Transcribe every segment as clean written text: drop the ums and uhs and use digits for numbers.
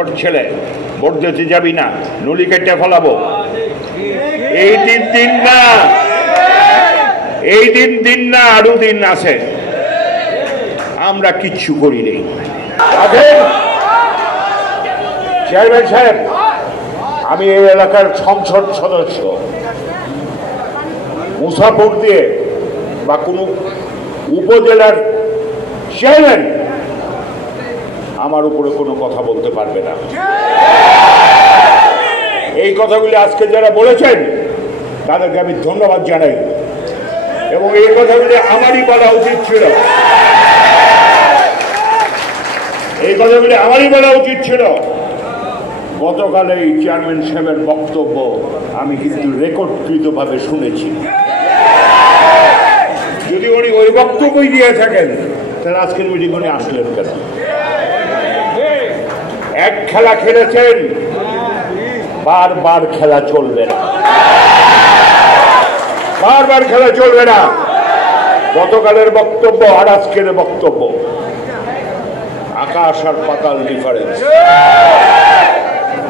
তমকর ছেলে, ভোট দিতে যাবি না, নলি কেটে ফেলাবো। এই দিন না, এই দিন না, আরো দিন আছে। আমরা কিচ্ছু করি নেই। চেয়ারম্যান সাহেব, আমি এই এলাকার সংসদ সদস্য। মুসাফর দিয়ে বা কোনো উপজেলার চেয়ারম্যান আমার উপরে কোনো কথা বলতে পারবে না। এই কথাগুলি আজকে যারা বলেছেন তাদেরকে আমি ধন্যবাদ জানাই, এবং এই কথাগুলি আমারই বলা উচিত ছিল, এই কথাগুলি আমারই বলা উচিত ছিল। গতকাল এই চেয়ারম্যান সাহেবের বক্তব্য আমি কিন্তু রেকর্ডকৃতভাবে শুনেছি। যদি উনি ওই বক্তব্যই দিয়ে থাকেন তাহলে আজকের মিটিং উনি আসলেন কেন? এক খেলা খেলেছেন, বারবার খেলা চলবে না, বারবার খেলা চলবে না। গতকালের বক্তব্য আর আজকের বক্তব্য আকাশ আর পাতাল ডিফারেন্স।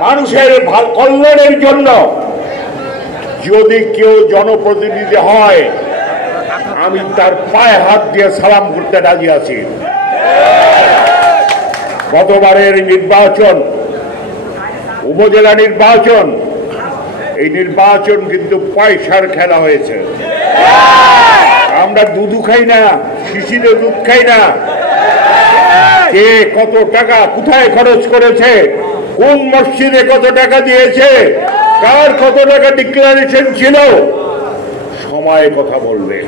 মানুষের কল্যাণের জন্য যদি কেউ জনপ্রতিনিধি হয়, আমি তার পায়ে হাত দিয়ে সালাম করতে রাজি আছি। গতবারের নির্বাচন, উপজেলা নির্বাচন, এই নির্বাচন কিন্তু পয়সার খেলা হয়েছে। আমরা দুধ খাই না, শিশিরে দুধ খাই না। কে কত টাকা কোথায় খরচ করেছে, কোন মসজিদে কত টাকা দিয়েছে, কার কত টাকা ডিক্লারেশন ছিল, সময় কথা বলবে।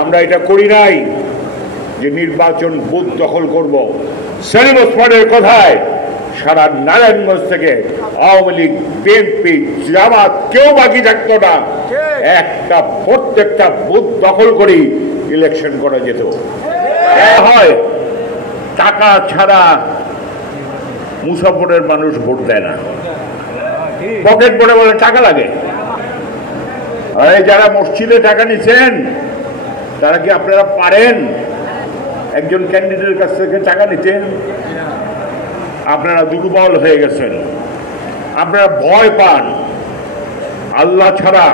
আমরা এটা করি নাই যে নির্বাচন বুথ দখল করব। সেলিম ওসমানের কথায় সারা নারায়ণগঞ্জ থেকে আওয়ামী লীগ, বিএনপি, জামাত কেউ বাকি থাকতো না। একটা প্রত্যেকটা বুথ দখল করি ইলেকশন করা যেত। হয় টাকা ছাড়া মুসাফরের মানুষ ভোট দেয় না। পকেট পড়ে বলে টাকা লাগে। যারা মসজিদে টাকা নিচ্ছেন তারা কি আপনারা পারেন একজন ক্যান্ডিডেটের কাছ থেকে টাকা নিতে? আপনারা দুর্বল হয়ে গেছেন, আপনারা ভয় পান। আল্লাহ ছাড়া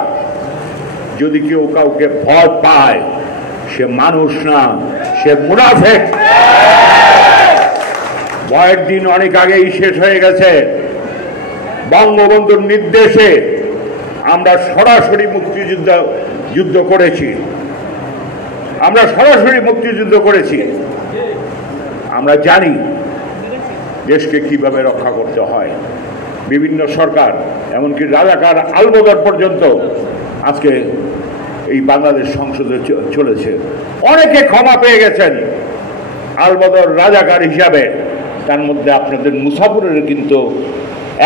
যদি কেউ কাউকে ভয় পায় সে মানুষ না, সে মুনাফিক। ভয়ের দিন অনেক আগেই শেষ হয়ে গেছে। বঙ্গবন্ধুর নির্দেশে আমরা সরাসরি মুক্তিযুদ্ধ করেছি। আমরা সরাসরি মুক্তিযুদ্ধ করেছি। আমরা জানি দেশকে কিভাবে রক্ষা করতে হয়। বিভিন্ন সরকার, এমনকি রাজাকার আলবদর পর্যন্ত আজকে এই বাংলাদেশ সংসদে চলেছে। অনেকে ক্ষমা পেয়ে গেছেন আলবদর রাজাকার হিসাবে। তার মধ্যে আপনাদের মুসাফরের কিন্তু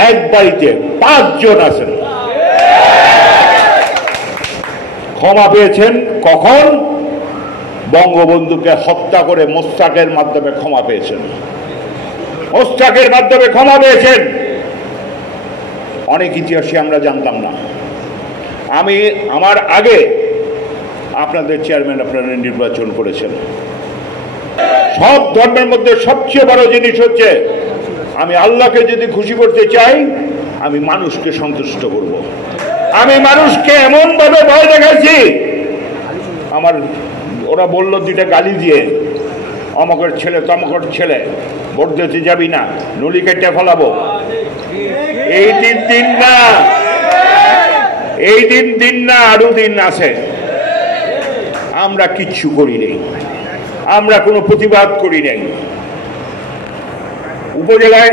এক বাড়িতে 5 জন আছেন। ক্ষমা পেয়েছেন কখন? বঙ্গবন্ধুকে হত্যা করে মোস্তাকের মাধ্যমে ক্ষমা পেয়েছেন। মোস্তাকের মাধ্যমে ক্ষমা পেয়েছেন। অনেক ইতিহাসে আমরা জানতাম না। আমার আগে আপনাদের চেয়ারম্যান আপনারা নির্বাচন করেছেন। সব ধর্মের মধ্যে সবচেয়ে বড় জিনিস হচ্ছে আমি আল্লাহকে যদি খুশি করতে চাই, আমি মানুষকে সন্তুষ্ট করব। আমি মানুষকে এমন ভাবে ভয় দেখাইছি, আমার ওরা বলল 2টা গালি দিয়ে, অমকের ছেলে তমকের ছেলে, ভোট দিতে যাবি না, নলি কেটে ফেলাবো। এই দিন না, এই দিন না, আরো দিন আছে। আমরা কিচ্ছু করি নেই, আমরা কোনো প্রতিবাদ করি নাই। উপজেলায়